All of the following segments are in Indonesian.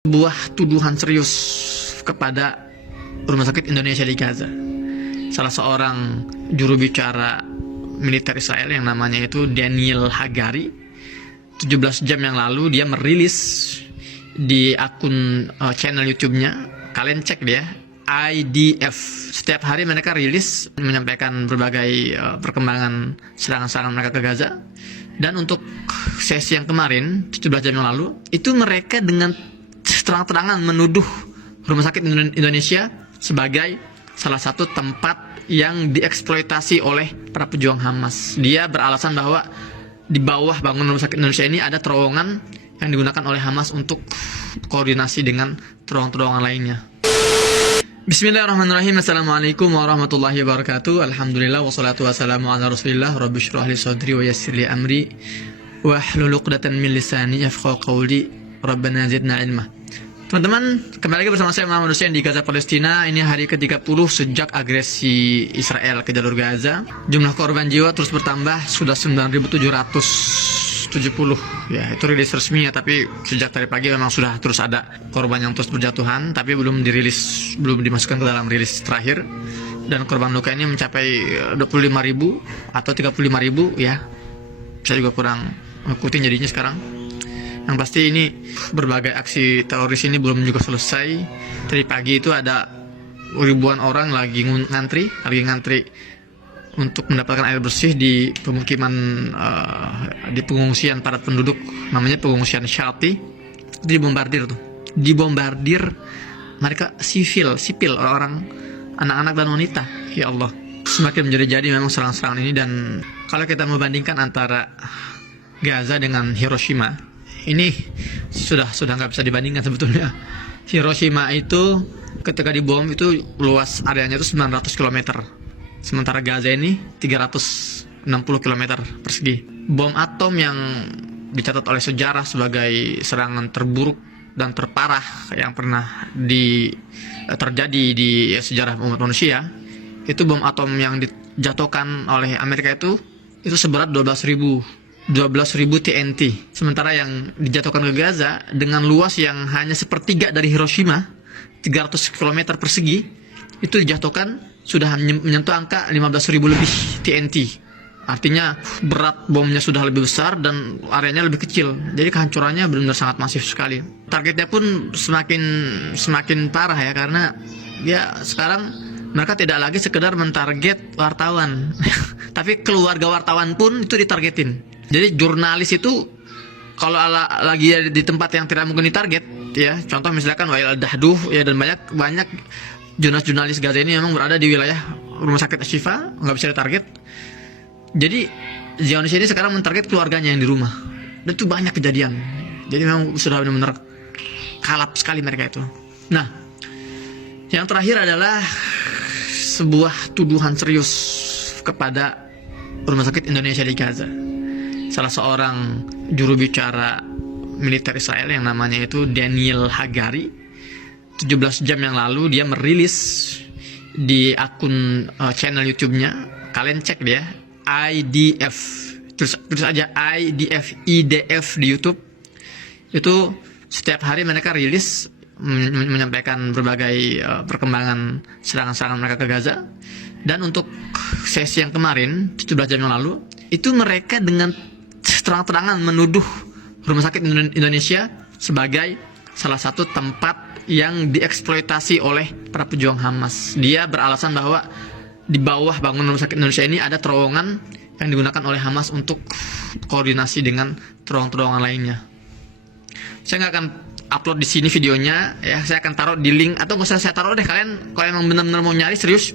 Sebuah tuduhan serius kepada Rumah Sakit Indonesia di Gaza. Salah seorang juru bicara militer Israel yang namanya itu Daniel Hagari, 17 jam yang lalu dia merilis di akun channel YouTube-nya. Kalian cek dia, IDF. Setiap hari mereka rilis menyampaikan berbagai perkembangan serangan-serangan mereka ke Gaza. Dan untuk sesi yang kemarin, 17 jam yang lalu, itu mereka dengan terang-terangan menuduh Rumah Sakit Indonesia sebagai salah satu tempat yang dieksploitasi oleh para pejuang Hamas. Dia beralasan bahwa di bawah bangunan Rumah Sakit Indonesia ini ada terowongan yang digunakan oleh Hamas untuk koordinasi dengan terowongan-terowongan lainnya. Bismillahirrahmanirrahim. Assalamualaikum warahmatullahi wabarakatuh. Alhamdulillah wassalatu wassalamu ala Rasulillah. Rabbi shrah li sadri wa yassir li amri wahlul 'uqdatam min lisani yafqahu qawli. Rabbana zidna ilma. Teman-teman, kembali lagi bersama saya Muhammad Hussein di Gaza, Palestina. Ini hari ke-30 sejak agresi Israel ke jalur Gaza. Jumlah korban jiwa terus bertambah, sudah 9.770. Ya, itu rilis resmi ya, tapi sejak tadi pagi memang sudah terus ada korban yang terus berjatuhan, tapi belum dirilis, belum dimasukkan ke dalam rilis terakhir. Dan korban luka ini mencapai 25.000 atau 35.000 ya. Saya juga kurang ngikutin jadinya sekarang. Yang pasti ini berbagai aksi teroris ini belum juga selesai. Tadi pagi itu ada ribuan orang lagi ngantri untuk mendapatkan air bersih di pemukiman di pengungsian padat penduduk, namanya pengungsian Shati. Itu dibombardir mereka sipil orang-orang, anak-anak dan wanita. Ya Allah, semakin menjadi-jadi memang serangan-serangan ini. Dan kalau kita membandingkan antara Gaza dengan Hiroshima, ini sudah nggak bisa dibandingkan sebetulnya. Hiroshima itu ketika dibom itu luas areanya itu 900 km. Sementara Gaza ini 360 km persegi. Bom atom yang dicatat oleh sejarah sebagai serangan terburuk dan terparah yang pernah terjadi di sejarah umat manusia. Itu bom atom yang dijatuhkan oleh Amerika itu seberat 12.000 TNT. Sementara yang dijatuhkan ke Gaza dengan luas yang hanya sepertiga dari Hiroshima, 300 km persegi, itu dijatuhkan sudah menyentuh angka 15.000 lebih TNT. Artinya berat bomnya sudah lebih besar dan areanya lebih kecil. Jadi kehancurannya benar-benar sangat masif sekali. Targetnya pun semakin parah ya, karena ya sekarang mereka tidak lagi sekedar mentarget wartawan, tapi keluarga wartawan pun itu ditargetin. Jadi jurnalis itu kalau lagi di tempat yang tidak mungkin ditarget, ya contoh misalkan Wael Dahduh ya, dan banyak jurnalis Gaza ini memang berada di wilayah Rumah Sakit Ashifa, nggak bisa ditarget. Jadi Zionis ini sekarang mentarget keluarganya yang di rumah, dan itu banyak kejadian. Jadi memang sudah benar-benar kalap sekali mereka itu. Nah, yang terakhir adalah sebuah tuduhan serius kepada Rumah Sakit Indonesia di Gaza. Salah seorang juru bicara militer Israel yang namanya itu Daniel Hagari, 17 jam yang lalu dia merilis di akun channel YouTube-nya. Kalian cek dia, IDF. Terus aja IDF di YouTube. Itu setiap hari mereka rilis menyampaikan berbagai perkembangan serangan-serangan mereka ke Gaza. Dan untuk sesi yang kemarin, 17 jam yang lalu, itu mereka dengan terang-terangan menuduh Rumah Sakit Indonesia sebagai salah satu tempat yang dieksploitasi oleh para pejuang Hamas. Dia beralasan bahwa di bawah bangunan Rumah Sakit Indonesia ini ada terowongan yang digunakan oleh Hamas untuk koordinasi dengan terowongan-terowongan lainnya. Saya nggak akan upload di sini videonya ya, saya akan taruh di link, atau nggak usah saya taruh deh, kalian kalau emang benar-benar mau nyari serius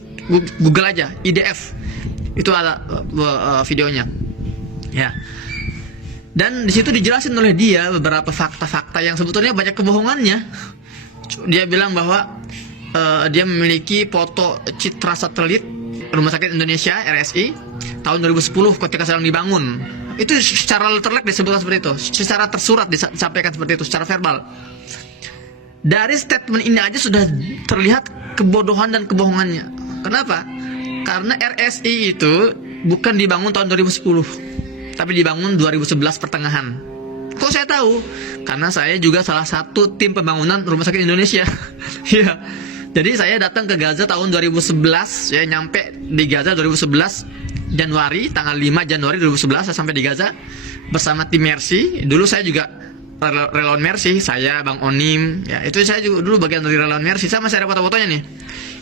Google aja IDF, itu ada videonya ya. Dan di situ dijelasin oleh dia beberapa fakta-fakta yang sebetulnya banyak kebohongannya. Dia bilang bahwa dia memiliki foto citra satelit Rumah Sakit Indonesia RSI tahun 2010 ketika sedang dibangun. Itu secara letterlek disebutkan seperti itu, secara tersurat disampaikan seperti itu, secara verbal. Dari statement ini aja sudah terlihat kebodohan dan kebohongannya. Kenapa? Karena RSI itu bukan dibangun tahun 2010, tapi dibangun 2011 pertengahan. Kok saya tahu? Karena saya juga salah satu tim pembangunan Rumah Sakit Indonesia. Iya. Jadi saya datang ke Gaza tahun 2011, saya nyampe di Gaza 2011 Januari, tanggal 5 Januari 2011 saya sampai di Gaza bersama tim Mercy. Dulu saya juga relawan Mercy, saya Bang Onim, ya itu saya juga dulu bagian dari relawan Mercy. Saya masih ada foto-fotonya nih.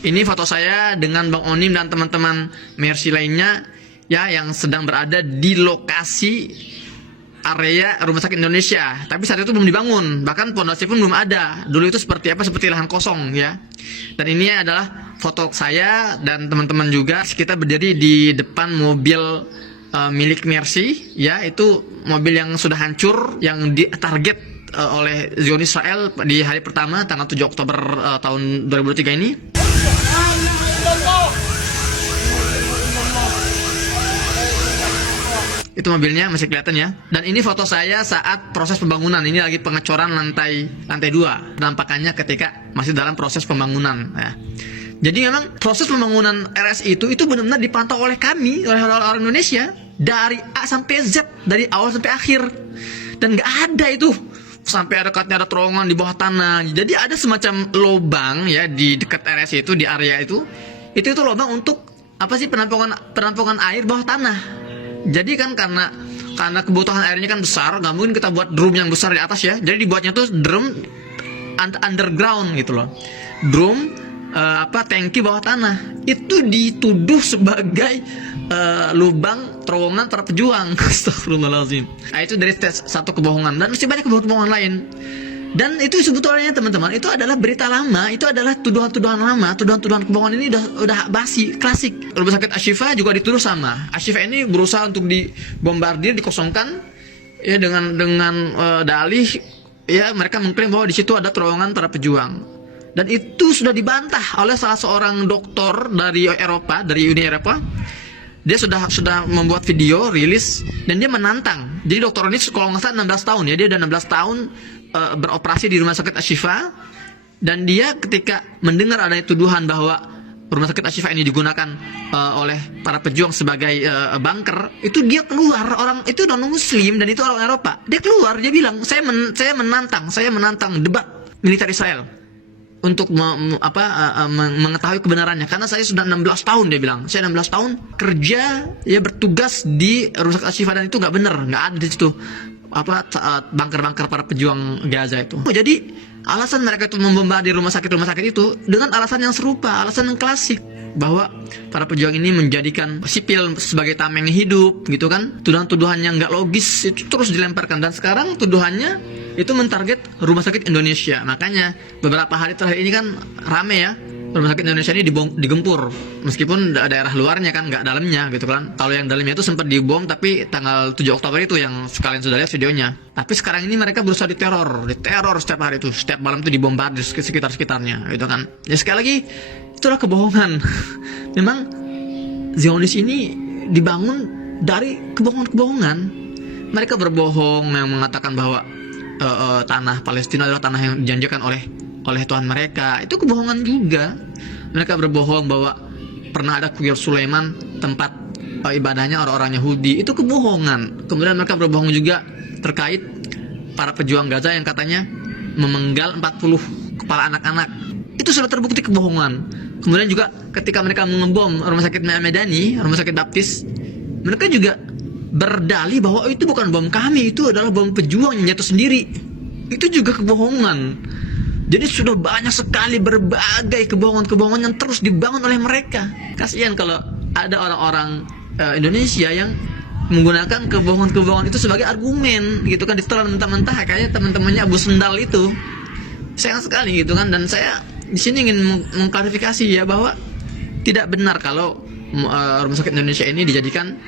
Ini foto saya dengan Bang Onim dan teman-teman Mercy lainnya ya yang sedang berada di lokasi area Rumah Sakit Indonesia. Tapi saat itu belum dibangun, bahkan pondasi pun belum ada. Dulu itu seperti apa? Seperti lahan kosong ya. Dan ini adalah foto saya dan teman-teman juga. Kita berdiri di depan mobil milik Mercy ya, itu mobil yang sudah hancur, yang ditarget oleh Zionis Israel di hari pertama tanggal 7 Oktober tahun 2003 ini. Itu mobilnya masih kelihatan ya. Dan ini foto saya saat proses pembangunan. Ini lagi pengecoran lantai 2. Nampakannya ketika masih dalam proses pembangunan ya. Jadi memang proses pembangunan RSI itu benar-benar dipantau oleh kami, oleh orang Indonesia, dari A sampai Z, dari awal sampai akhir. Dan nggak ada itu sampai ada katanya ada terowongan di bawah tanah. Jadi ada semacam lubang ya di dekat RSI itu, di area itu lubang untuk apa sih, penampungan air bawah tanah. Jadi kan karena kebutuhan airnya kan besar, nggak mungkin kita buat drum yang besar di atas ya. Jadi dibuatnya tuh drum underground gitu loh. Drum tangki bawah tanah. Itu dituduh sebagai lubang terowongan para pejuang. Astagfirullahaladzim. Nah, itu dari satu kebohongan, dan masih banyak kebohongan lain. Dan itu sebetulnya teman-teman, itu adalah berita lama, itu adalah tuduhan-tuduhan lama, tuduhan-tuduhan kebohongan ini udah basi, klasik. Rumah sakit Ashifa juga dituduh sama. Ashifa ini berusaha untuk dibombardir, dikosongkan ya dengan dalih ya mereka mengklaim bahwa di situ ada terowongan para pejuang. Dan itu sudah dibantah oleh salah seorang dokter dari Eropa, dari Uni Eropa. Dia sudah membuat video rilis dan dia menantang. Jadi dokter ini kalau nggak salah 16 tahun ya, dia udah 16 tahun beroperasi di Rumah Sakit Ashifa, dan dia ketika mendengar adanya tuduhan bahwa Rumah Sakit Ashifa ini digunakan oleh para pejuang sebagai bunker, itu dia keluar. Orang itu non muslim dan itu orang Eropa. Dia keluar, dia bilang, saya menantang debat militer Israel untuk mengetahui kebenarannya, karena saya sudah 16 tahun, dia bilang. Saya 16 tahun kerja ya, bertugas di Rumah Sakit Ashifa, dan itu nggak benar, nggak ada di situ bunker-bunker para pejuang Gaza itu. Jadi alasan mereka itu membombardir rumah sakit itu dengan alasan yang serupa, alasan yang klasik, bahwa para pejuang ini menjadikan sipil sebagai tameng hidup gitu kan. Tuduhan-tuduhan yang nggak logis itu terus dilemparkan, dan sekarang tuduhannya itu mentarget Rumah Sakit Indonesia. Makanya beberapa hari terakhir ini kan rame ya, Rumah Sakit Indonesia ini digempur, meskipun daerah luarnya kan, nggak dalamnya gitu kan. Kalau yang dalamnya itu sempat dibom, tapi tanggal 7 Oktober itu yang sekalian sudah lihat videonya. Tapi sekarang ini mereka berusaha diteror setiap hari itu, setiap malam itu dibombardir sekitar-sekitarnya gitu kan. Ya sekali lagi, itulah kebohongan. Memang Zionis ini dibangun dari kebohongan-kebohongan. Mereka berbohong yang mengatakan bahwa tanah Palestina adalah tanah yang dijanjikan oleh Tuhan mereka. Itu kebohongan juga. Mereka berbohong bahwa pernah ada kuil Sulaiman, tempat ibadahnya orang-orang Yahudi. Itu kebohongan. Kemudian mereka berbohong juga terkait para pejuang Gaza yang katanya memenggal 40 kepala anak-anak. Itu sudah terbukti kebohongan. Kemudian juga ketika mereka mengebom Rumah Sakit Medani, Rumah Sakit Baptis, mereka juga berdalih bahwa itu bukan bom kami, itu adalah bom pejuang yang jatuh sendiri. Itu juga kebohongan. Jadi sudah banyak sekali berbagai kebohongan-kebohongan yang terus dibangun oleh mereka. Kasihan kalau ada orang-orang Indonesia yang menggunakan kebohongan-kebohongan itu sebagai argumen gitu kan, ditelan mentah-mentah kayak teman-temannya Abu Sendal itu. Sayang sekali gitu kan. Dan saya di sini ingin mengklarifikasi ya, bahwa tidak benar kalau Rumah Sakit Indonesia ini dijadikan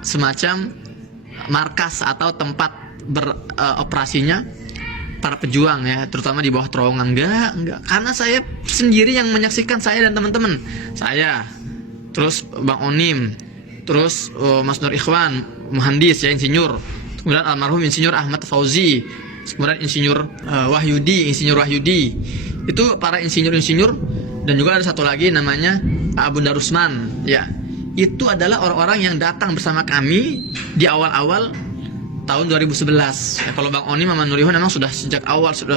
semacam markas atau tempat beroperasinya para pejuang ya, terutama di bawah terowongan. Enggak. Karena saya sendiri yang menyaksikan, saya dan teman-teman saya, terus Bang Onim, terus Mas Nur Ikhwan, muhandis ya, insinyur, kemudian almarhum Insinyur Ahmad Fauzi, kemudian Insinyur Wahyudi, itu para insinyur, dan juga ada satu lagi namanya Abu Darusman ya. Itu adalah orang-orang yang datang bersama kami di awal-awal tahun 2011. Ya, kalau Bang Oni Maman Nurihun memang sudah sejak awal sudah